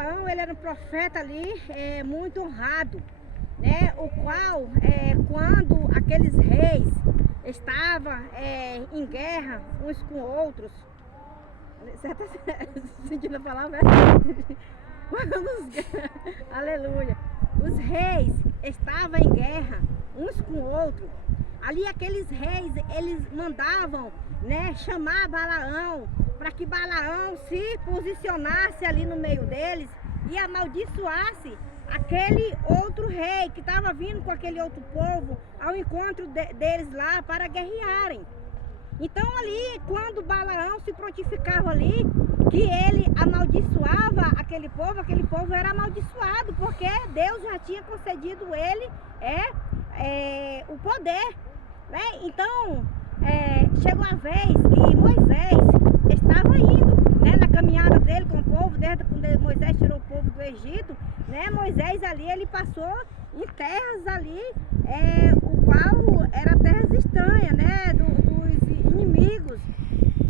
Balaão, ele era um profeta ali muito honrado, né? O qual, quando aqueles reis estavam em guerra uns com outros, você está sentindo a palavra? Aleluia. Os reis estavam em guerra uns com outros. Ali aqueles reis, eles mandavam, né, chamar Balaão, para que Balaão se posicionasse ali no meio deles e amaldiçoasse aquele outro rei que estava vindo com aquele outro povo ao encontro deles lá para guerrearem. Então ali, quando Balaão se prontificava ali, que ele amaldiçoava aquele povo era amaldiçoado, porque Deus já tinha concedido ele o poder, né? Então, chegou a vez que Moisés estava indo, né, na caminhada dele com o povo, desde quando Moisés tirou o povo do Egito, né? Moisés ali, ele passou em terras ali, o qual era terras estranhas, né, dos inimigos,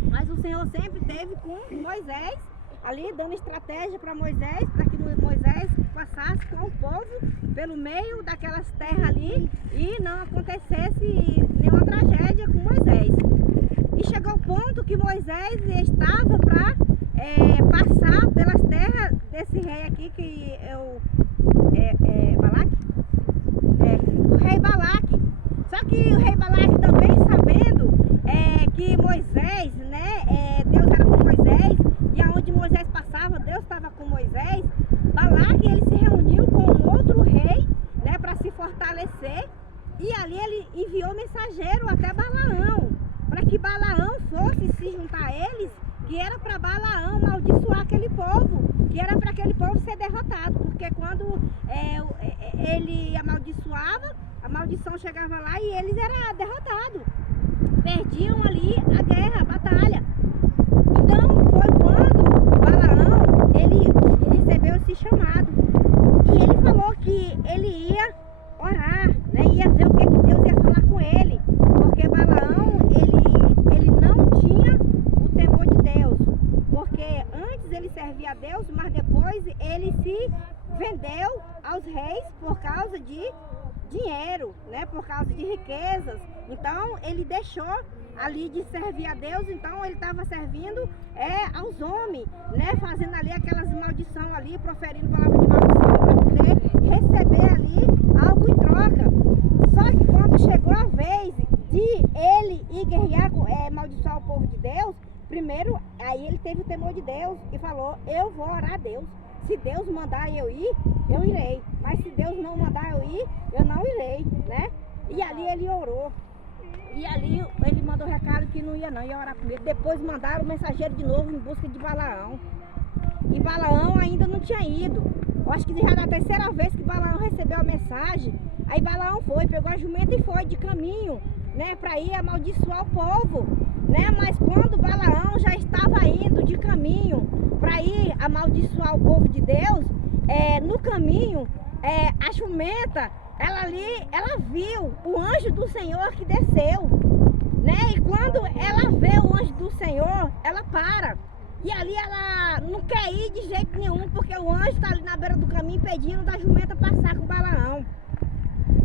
mas o Senhor sempre esteve com Moisés, ali dando estratégia para Moisés, para que Moisés passasse com o povo pelo meio daquelas terras ali e não acontecesse nenhuma tragédia com Moisés. E chegou o ponto que Moisés estava para passar pelas terras desse rei aqui, que é o Balaque? O rei Balaque. Só que o rei Balaque também sabendo que Moisés, né, Deus era com Moisés, e aonde Moisés passava, Deus estava com Moisés. Balaque, ele se reuniu com outro rei, né, para se fortalecer, e ali ele enviou mensageiro até Balaão, para que Balaão fosse se juntar a eles, que era para Balaão amaldiçoar aquele povo, que era para aquele povo ser derrotado, porque quando ele amaldiçoava, a maldição chegava lá e eles eram derrotados, perdiam ali a guerra, a batalha. Então foi quando Balaão, ele recebeu esse chamado, e ele falou que ele ia orar, né, ia ver o que Deus ia falar com ele, porque Balaão, ele não tinha o temor de Deus, porque antes ele servia a Deus, mas depois ele se vendeu aos reis por causa de dinheiro, né, por causa de riquezas. Então ele deixou ali de servir a Deus, então ele estava servindo aos homens, né, fazendo ali aquelas maldições ali, proferindo palavras de maldição para poder receber ali algo em troca. Só que quando chegou a vez de ele ir guerrear, amaldiçoar o povo de Deus, primeiro aí ele teve o temor de Deus e falou: eu vou orar a Deus. Se Deus mandar eu ir, eu irei. Mas se Deus não mandar eu ir, eu não irei, né? E ali ele orou. E ali ele mandou recado que não ia não, ia orar primeiro. Depois mandaram o mensageiro de novo em busca de Balaão. E Balaão ainda não tinha ido. Eu acho que já era a terceira vez que Balaão recebeu a mensagem. Aí Balaão foi, pegou a jumenta e foi de caminho, né, para ir amaldiçoar o povo, né? Mas quando Balaão já estava indo de caminho para ir amaldiçoar o povo de Deus, no caminho, a jumenta, ela viu o anjo do Senhor que desceu, né? E quando ela vê o anjo do Senhor, ela para. E ali ela não quer ir de jeito nenhum, porque o anjo está ali na beira do caminho pedindo da jumenta passar com Balaão.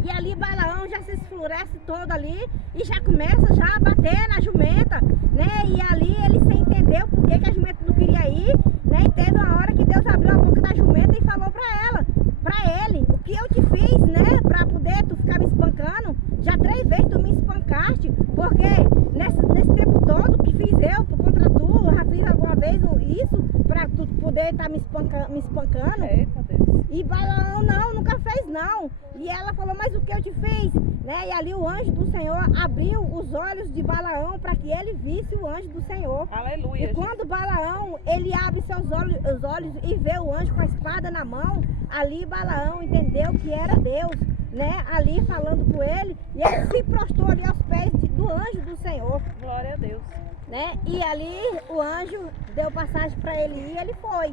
E ali Balaão já se esfurece todo ali e já começa já a bater na jumenta, né? E ali ele sem entender por que a jumenta não queria ir, né? E teve uma hora que Deus abriu a boca da jumenta e falou para ele, o que eu te fiz, né? Para poder tu ficar me espancando, já 3 vezes tu me espancaste, porque nesse tempo todo que fiz eu por contra tu, já fiz alguma vez isso para tu poder estar me espancando. Eita Deus. E Balaão nunca fez não. E ela falou: mas o que eu te fiz? Né? E ali o anjo do Senhor abriu os olhos de Balaão para que ele visse o anjo do Senhor. Aleluia. E quando Balaão, ele abre seus olhos e vê o anjo com a espada na mão, ali Balaão entendeu que era Deus, né? Ali falando com ele, e ele se prostrou ali aos pés do anjo do Senhor. Glória a Deus. Né? E ali o anjo deu passagem para ele ir, ele foi.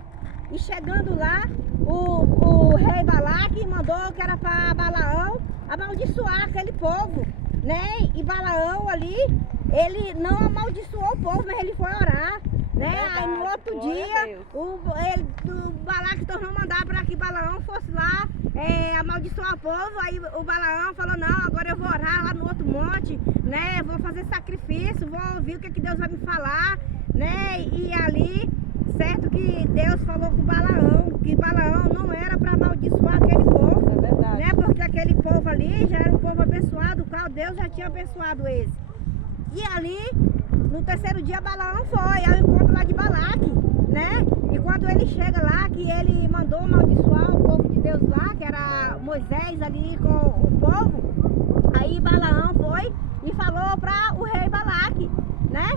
E chegando lá, o rei Balaque mandou que era para Balaão amaldiçoar aquele povo, né? E Balaão ali, ele não amaldiçoou o povo, mas ele foi orar. né? Verdade, Aí no outro glória a dia, Deus. o Balaque tornou mandar para que Balaão fosse lá amaldiçoar o povo. Aí o Balaão falou, não, agora eu vou orar lá no outro monte, né? Vou fazer sacrifício, vou ouvir o que Deus vai me falar, né? E ali, certo que Deus falou com Balaão, que Balaão não era para amaldiçoar aquele povo, É verdade. né? Porque aquele povo ali já era um povo abençoado, o qual Deus já tinha abençoado eles. E ali, no terceiro dia, Balaão foi ao encontro lá de Balaque, né? E quando ele chega lá, que ele mandou amaldiçoar o povo de Deus lá, que era Moisés ali com o povo, aí Balaão foi e falou para o rei Balaque, né?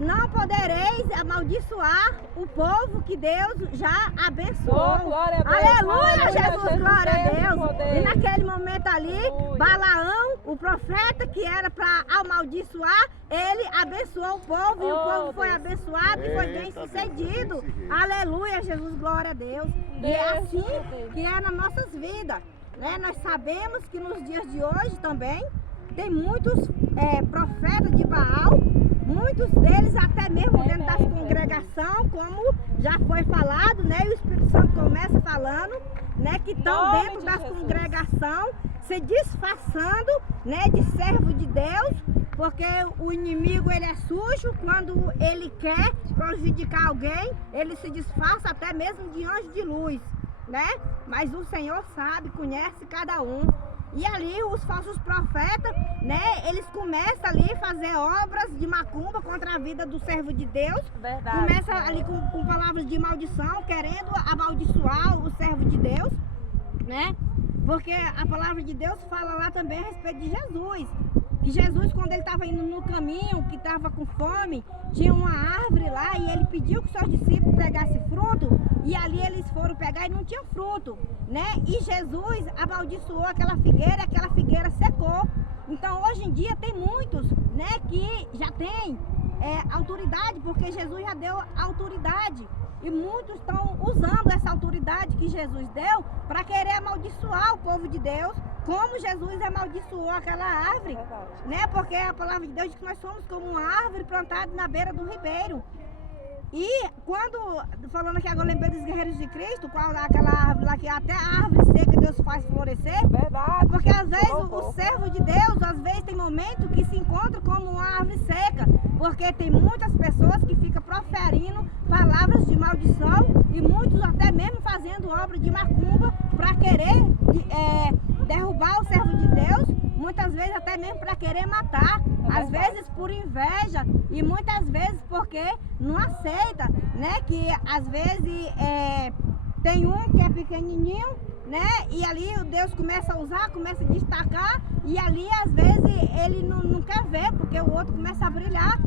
Não podereis amaldiçoar o povo que Deus já abençoou. Oh, glória a Deus. Aleluia, Jesus, glória a tem Deus. poder. E naquele momento ali, Aleluia. Balaão, o profeta que era para amaldiçoar, ele abençoou o povo e o Oh, povo foi Deus. abençoado e foi bem Eita, sucedido. Deus, esse jeito. Aleluia, Jesus, glória a Deus. E é Deus, assim Deus. que é nas nossas vidas, né? Nós sabemos que nos dias de hoje também tem muitos profetas de Baal, muitos deles até mesmo dentro das congregações, como já foi falado, né? E o Espírito Santo começa falando, né? Que estão Nome dentro de das Jesus. congregações, se disfarçando, né? De servo de Deus, porque o inimigo ele é sujo, quando ele quer prejudicar alguém, ele se disfarça até mesmo de anjo de luz, né? Mas o Senhor sabe, conhece cada um. E ali os falsos profetas, né, eles começam ali a fazer obras de macumba contra a vida do servo de Deus. Verdade. Começa ali com palavras de maldição, querendo amaldiçoar o servo de Deus, né? Porque a palavra de Deus fala lá também a respeito de Jesus. Que Jesus, quando ele estava indo no caminho, que estava com fome, tinha uma árvore lá e ele pediu que seus discípulos pegassem fruto, e ali eles foram pegar e não tinha fruto, né? E Jesus amaldiçoou aquela figueira secou. Então hoje em dia tem muitos, né, que já tem autoridade, porque Jesus já deu autoridade. E muitos estão usando essa autoridade que Jesus deu para querer amaldiçoar o povo de Deus, como Jesus amaldiçoou aquela árvore, né? Porque a palavra de Deus diz que nós somos como uma árvore plantada na beira do ribeiro. E quando, falando aqui agora, eu lembrei dos guerreiros de Cristo, qual aquela árvore lá que até a árvore seca Deus faz florescer. Verdade. Porque às vezes o servo de Deus, às vezes tem momento que se encontra como uma árvore seca, porque tem muitas pessoas que ficam proferindo palavras de maldição e muitos até mesmo fazendo obra de macumba para querer derrubar o servo de Deus, muitas vezes até mesmo para querer matar, às vezes por inveja e muitas vezes porque não aceita, né? Que às vezes tem um que é pequenininho, né? E ali o Deus começa a usar, começa a destacar e ali às vezes ele não quer ver porque o outro começa a brilhar,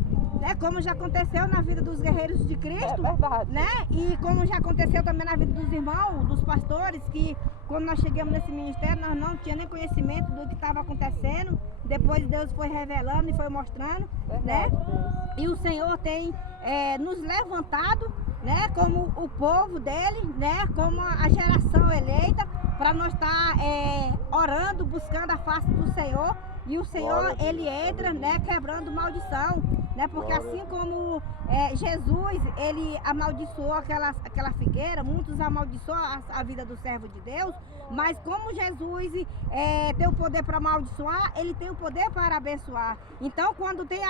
né? Como já aconteceu na vida dos guerreiros de Cristo, É verdade. né? E como já aconteceu também na vida dos irmãos, dos pastores, que quando nós chegamos nesse ministério, nós não tínhamos nem conhecimento do que estava acontecendo. Depois Deus foi revelando e foi mostrando, né? E o Senhor tem nos levantado, né? Como o povo dele, né? Como a geração eleita, para nós estar orando, buscando a face do Senhor. E o Senhor, ele entra, né? Quebrando maldição, né? Porque assim como Jesus, ele amaldiçoou aquela figueira, muitos amaldiçoam a vida do servo de Deus, mas como Jesus tem o poder para amaldiçoar, ele tem o poder para abençoar. Então quando tem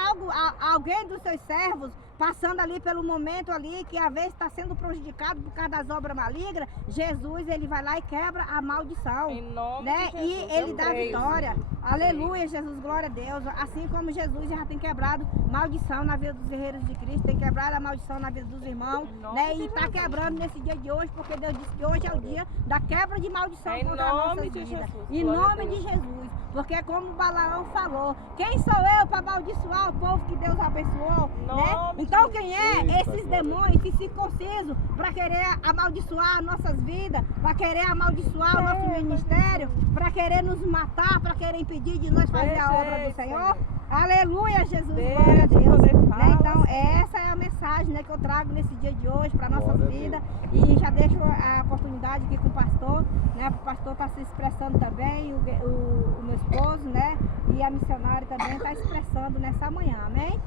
alguém dos seus servos passando ali pelo momento ali, que às vezes está sendo prejudicado por causa das obras malignas, Jesus, ele vai lá e quebra a maldição, Em nome né? de Jesus, E ele eu dá creio. vitória. Aleluia, Jesus, glória a Deus. Assim como Jesus já tem quebrado maldição na vida dos guerreiros de Cristo, tem quebrado a maldição na vida dos irmãos, Em nome né? de E está Jesus. quebrando nesse dia de hoje, porque Deus disse que hoje é o dia da quebra de maldição Em contra as nome nossas de vidas. Jesus, Em glória a nome de Deus. Jesus. Porque como Balaão falou, quem sou eu para amaldiçoar o povo que Deus abençoou, né? Nome de Então Jesus. quem é Eita, esses glória a demônios, esses circuncisos, para querer amaldiçoar nossas vidas, para querer amaldiçoar o nosso ministério, para querer nos matar, para querer impedir de nós fazer a obra do Senhor? Aleluia, Jesus, Deus, glória a Deus. poder Né? fala, Então, Senhor. essa é a mensagem, né, que eu trago nesse dia de hoje para nossas Glória a vidas. E já deixo a oportunidade aqui com o pastor, né? O pastor está se expressando também, o meu esposo, né? E a missionária também está expressando nessa manhã, amém?